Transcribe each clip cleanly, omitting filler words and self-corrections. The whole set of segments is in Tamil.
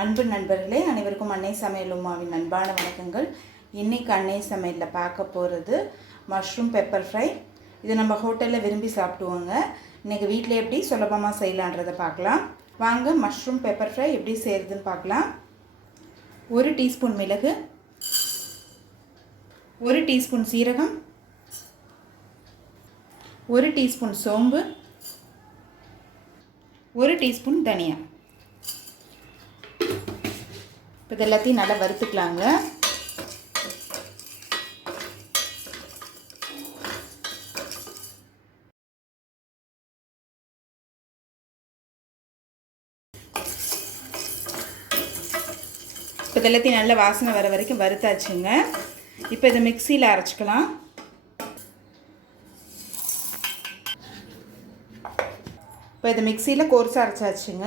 அன்பு நண்பர்களே, அனைவருக்கும் அன்னை சமையல் உமாவின் அன்பான வணக்கங்கள். இன்றைக்கி அன்னை சமையலில் பார்க்க போகிறது மஷ்ரூம் பெப்பர் ஃப்ரை. இது நம்ம ஹோட்டலில் விரும்பி சாப்பிடுவோங்க. இன்றைக்கி வீட்டில் எப்படி சுலபமாக செய்யலான்றதை பார்க்கலாம். வாங்க மஷ்ரூம் பெப்பர் ஃப்ரை எப்படி செய்கிறதுன்னு பார்க்கலாம். 1 டீஸ்பூன் மிளகு, 1 டீஸ்பூன் சீரகம், 1 டீஸ்பூன் சோம்பு, 1 டீஸ்பூன் தனியா. இப்போ இது எல்லாத்தையும் நல்லா வறுத்துக்கலாங்க. இப்போ இது எல்லாத்தையும் நல்லா வாசனை வர வரைக்கும் வறுத்தாச்சுங்க. இப்போ இதை மிக்சியில் அரைச்சிக்கலாம். இப்போ இதை மிக்சியில் கோர்ஸாக அரைச்சாச்சுங்க.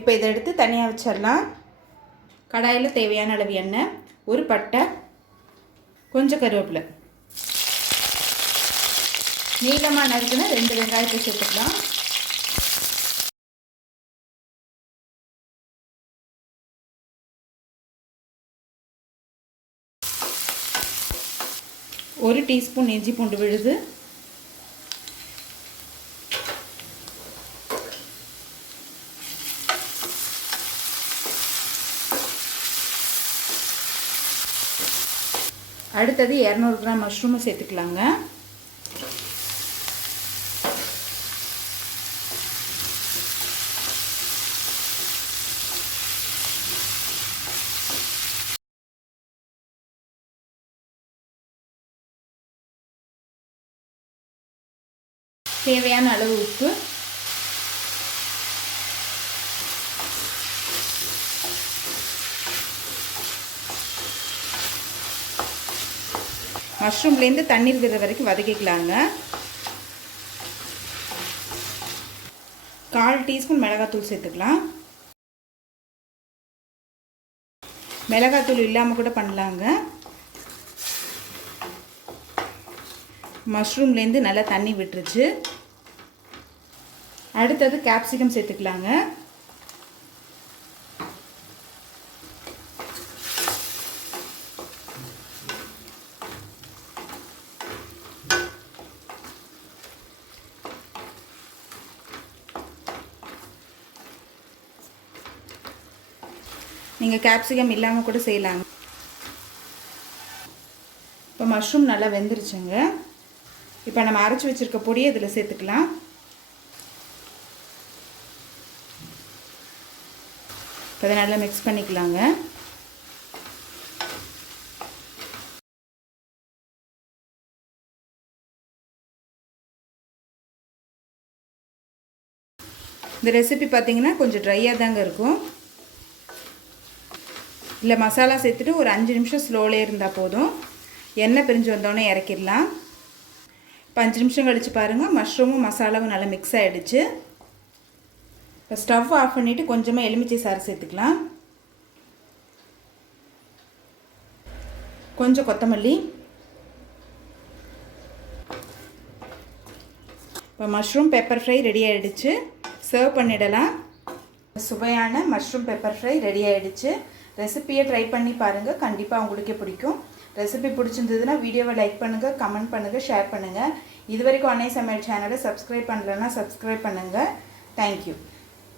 இப்போ இதை எடுத்து தனியாக வச்சிடலாம். கடாயில் தேவையான அளவு எண்ணெய், ஒரு பட்டை, கொஞ்சம் கருவேப்பிலை, நீளமாக நறுக்குன 2 வெங்காயத்தை சேர்த்துக்கலாம். ஒரு டீஸ்பூன் இஞ்சி பூண்டு விழுது, அடுத்தது 200 கிராம் மஷ்ரூமை சேர்த்துக்கலாங்க. தேவையான அளவு உப்பு, மஷ்ரூம்லேருந்து தண்ணீர் விடுற வரைக்கும் வதக்கிக்கலாங்க. 1/4 டீஸ்பூன் மிளகாத்தூள் சேர்த்துக்கலாம். மிளகாத்தூள் இல்லாமல் கூட பண்ணலாங்க. மஷ்ரூம்லேருந்து நல்லா தண்ணி விட்டுருச்சு. அடுத்தது கேப்சிகம் சேர்த்துக்கலாங்க. நீங்கள் கேப்சிகம் இல்லாமல் கூட செய்யலாங்க. இப்போ மஷ்ரூம் நல்லா வெந்துருச்சுங்க. இப்போ நம்ம அரைச்சி வச்சுருக்க பொடியை இதில் சேர்த்துக்கலாம். இப்போ அதை நல்லா மிக்ஸ் பண்ணிக்கலாங்க. இந்த ரெசிபி பார்த்திங்கன்னா கொஞ்சம் ட்ரையாக தாங்க இருக்கும். இல்லை மசாலா சேர்த்துட்டு ஒரு 5 நிமிஷம் ஸ்லோலே இருந்தால் போதும். எண்ணெய் பிரிஞ்சு வந்தோடனே இறக்கிடலாம். இப்போ 5 நிமிஷம் கழித்து பாருங்கள், மஷ்ரூமும் மசாலாவும் நல்லா மிக்ஸ் ஆகிடுச்சு. இப்போ ஸ்டவ் ஆஃப் பண்ணிவிட்டு கொஞ்சமாக எலுமிச்சை சாறு சேர்த்துக்கலாம். கொஞ்சம் கொத்தமல்லி. இப்போ மஷ்ரூம் பெப்பர் ஃப்ரை ரெடி ஆகிடுச்சு. சர்வ் பண்ணிடலாம். சுவையான மஷ்ரூம் பெப்பர் ஃப்ரை ரெடி ஆகிடுச்சு. ரெசிப்பியை ட்ரை பண்ணி பாருங்கள், கண்டிப்பாக உங்களுக்கே பிடிக்கும். ரெசிபி பிடிச்சிருந்ததுன்னா வீடியோவை லைக் பண்ணுங்கள், கமெண்ட் பண்ணுங்கள், ஷேர் பண்ணுங்கள். இது வரைக்கும் அன்னை சமையல் சேனலை சப்ஸ்கிரைப் பண்ணலைன்னா சப்ஸ்கிரைப் பண்ணுங்கள். தேங்க்யூ.